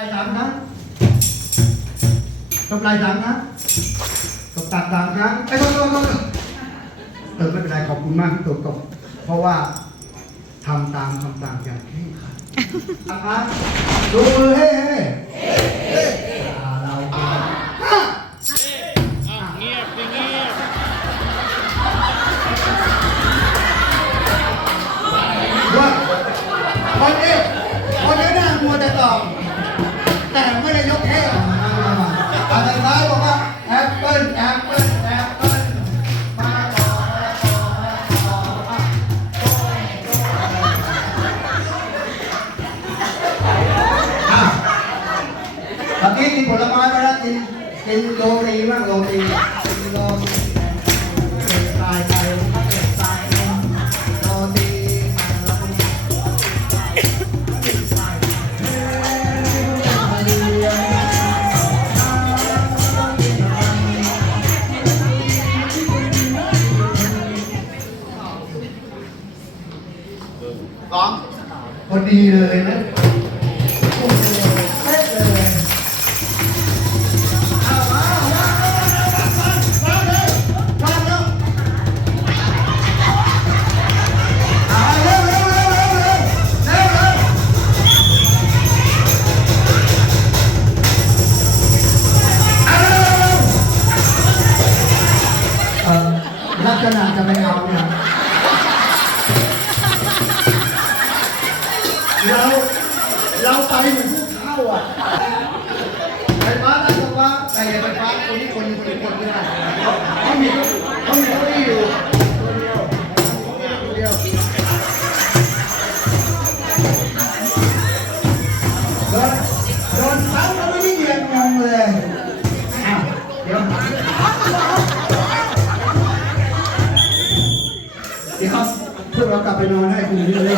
ลายสามครั้งตบลายสามครั้งตบตัดสามครั้งไอ้ยโทษโทษโทษเออไม่เป็นไรขอบคุณมากที่ตบตบเพราะว่าทำตามคำสั่งอย่างเคร่งครัดนะครับดูมือเฮ้เฮ้ กินผลไม้มาแล้วกินกินโรตีบ้างโรตีกินโรตีตายไปตายโรตีร้องพอดีเลยนะ เราเราไปเหมือนผู้เข้าอะไฟฟ้าได้ไฟฟ้าแต่อย่าไฟฟ้าคนนี้คนนี้คนนี้คนไม่ได้เขามีเขามีเก้าอี้อยู่ตัวเดียวตัวเดียวโดนโดนซ้ำแล้วไม่ได้เหยียบงงเลยอ้าวเดี๋ยวเดี๋ยวพวกเรากลับไปนอนให้คุณเล่น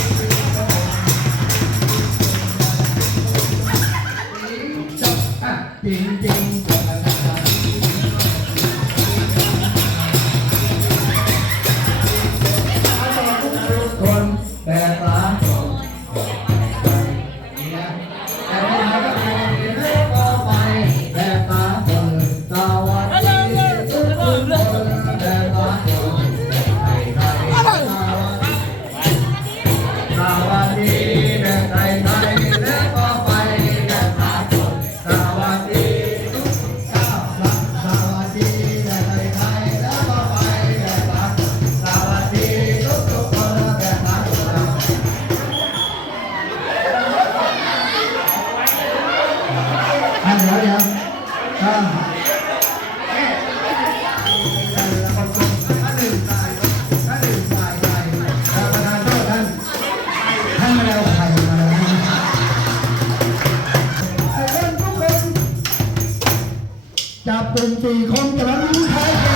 เป็นสี่คนจะมาลุ้นใคร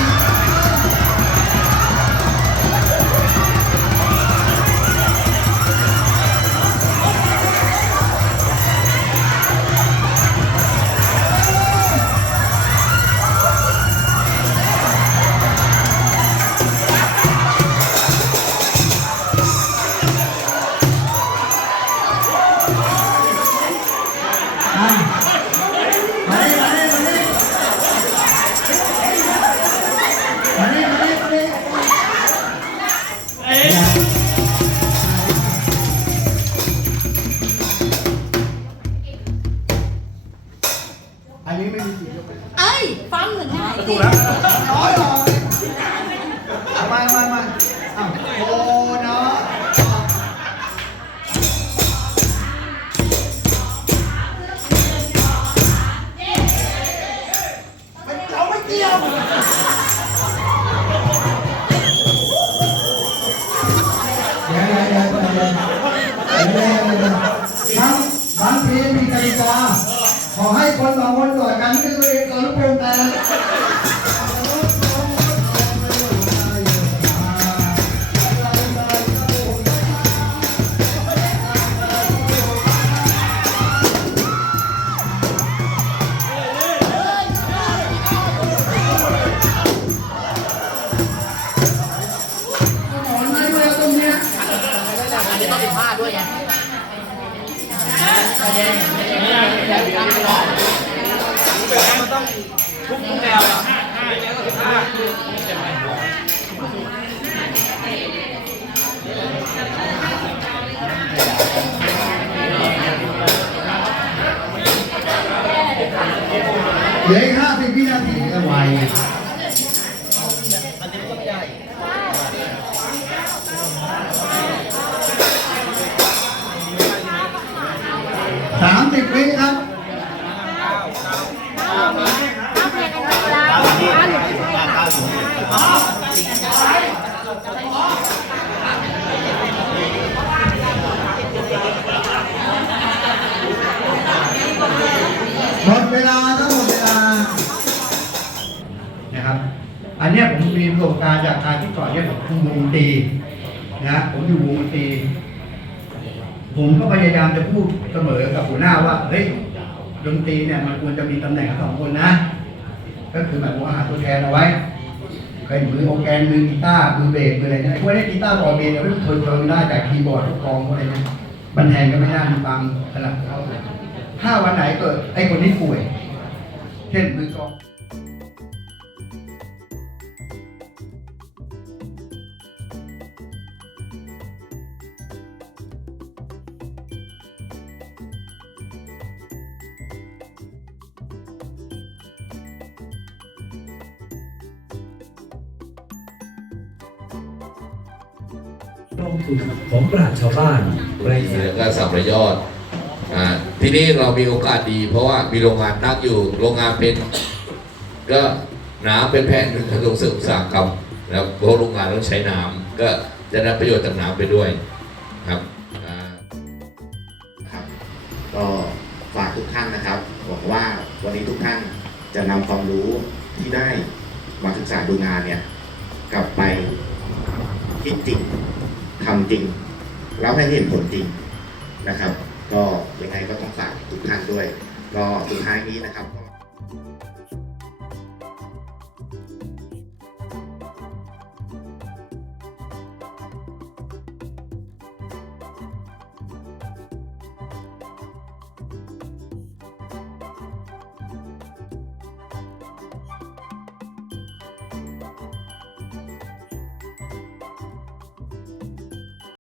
ย ฟังเหมือนไงถูกแล้วน้อยหรอไมามามาโอ้เนาะเราไม่เกี่ยวเดี๋ยวเดี๋ยวเดี๋ยวเงทีมีกติกา อให้คนสองคนต่อกันคือตัวเองต่อลูกโป่งแต่ละสอนให้เวลา ต้องทุกแนวห้าห้าแล้วก็ห้าเหลืออีกห้าสิวินาทีว มีประสบการณ์จากการที่ก่อเนี่ยผมคุมวงดนตรีนะผมอยู่วงดนตรีผมก็พยายามจะพูดเสมอกับหัวหน้าว่าเฮ้ยดนตรีเนี่ยมันควรจะมีตำแหน่งสองคนนะ ก็คือหมายว่าหาตัวแทนเอาไว้ใครมือโอแกนมือกีตาร์มือเบสมืออะไรเนี่ยพวกนี้กีตาร์บอเบสเนี่ยไม่เคยเทิงได้จากคีย์บอร์ดกองอะไรเนี่ยมันแทนก็ไม่ได้มันบางขนาดเขาถ้าวันไหนเกิดไอ้คนนี้ป่วย เช่นมือกอง ลงทุนของปราชญ์ชาวบ้านแปลงแล้วก็สับระยอดอ่าที่นี่เรามีโอกาสดีเพราะว่ามีโรงงานตั้งอยู่ โรงงานเป็น ก็น้ำเป็นแผนหนึ่งกระทรวงศึกษากรรมแล้วเพราะโรงงานต้องใช้น้ำก็จะได้ประโยชน์จากน้ำไปด้วยครับอ่าครับ ก็ฝากทุกท่านนะครับหวังว่าวันนี้ทุกท่านจะนำความรู้ที่ได้มาศึกษาดูงานเนี่ยกลับไปคิดจริง ทำจริง แล้วให้เห็นผลจริงนะครับ ก็ยังไงก็ต้องฝากทุกท่านด้วย ก็สุดท้ายนี้นะครับ